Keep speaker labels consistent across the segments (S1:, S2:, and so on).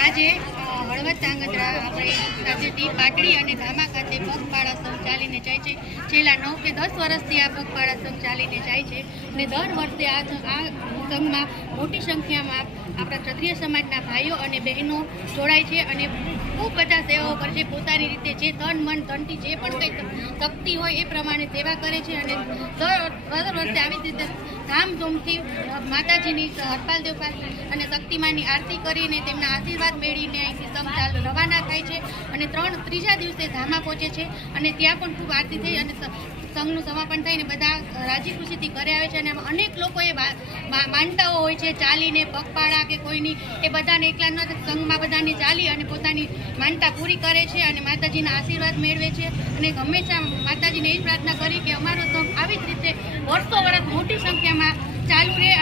S1: આજે હળવદ ધાંગધ્રા આપણે ખાતેથી પાટડી અને ધામા ખાતે પગપાળા સંઘ ચાલીને જાય છે. છેલ્લા નવ કે દસ વર્ષથી આ પગપાળા સંઘ ચાલીને જાય છે અને દર વર્ષે આ આ સંઘમાં મોટી સંખ્યામાં આપણા ક્ષત્રિય સમાજના ભાઈઓ અને બહેનો જોડાય છે અને ખૂબ બધા સેવાઓ કરે છે. પોતાની રીતે જે તન મન, ધનથી જે પણ કંઈ શક્તિ હોય એ પ્રમાણે સેવા કરે છે અને દર દર વર્ષે આવી રીતે ધામધૂમથી માતાજીની હરપાલ દેવપાલ અને શક્તિમાની આરતી કરીને તેમના આશીર્વાદ મેળવીને અહીંથી સંઘ ચાલ રવાના થાય છે અને ત્રણ ત્રીજા દિવસે ધામા પહોંચે છે અને ત્યાં પણ ખૂબ આરતી થઈ અને સંઘનું સમાપન થઈને બધા રાજી ખુશીથી ઘરે આવે છે અને અનેક લોકોએ માનતાઓ હોય છે, ચાલીને પગપાળા કે કોઈની, એ બધાને એકલા ન સંઘમાં બધાને ચાલી અને પોતાની માનતા પૂરી કરે છે અને માતાજીના આશીર્વાદ મેળવે છે અને હંમેશા માતાજીને એ જ પ્રાર્થના કરી કે અમારો સંઘ આવી જ રીતે વર્ષો વર્ષ મોટી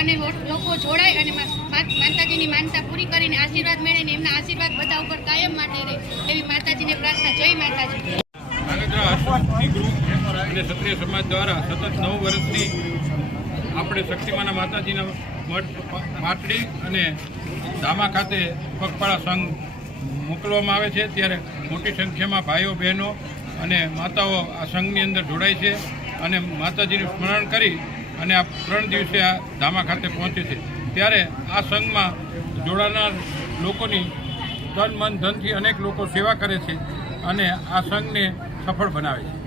S1: અને લોકો જોડાય અને માતાજીની માનતા પૂરી કરીને આશીર્વાદ મેળવે ને એમના આશીર્વાદ બધા ઉપર કાયમ માટે રહે. એવી માતાજીને પ્રાર્થના. જય માતાજી.
S2: ક્ષત્રિય સમાજ દ્વારા સતત નવ વર્ષથી આપણે શક્તિમાના માતાજીના મઠ પાટડી અને ધામા ખાતે પગપાળા સંઘ મોકલવામાં આવે છે. ત્યારે મોટી સંખ્યામાં ભાઈઓ, બહેનો અને માતાઓ આ સંઘની અંદર જોડાય છે અને માતાજીનું સ્મરણ કરી અને આ ત્રણ દિવસે આ ધામા ખાતે પહોંચે છે. ત્યારે આ સંઘમાં જોડાનાર લોકોની તન, મન, ધનથી અનેક લોકો સેવા કરે છે અને આ સંઘને સફળ બનાવે છે.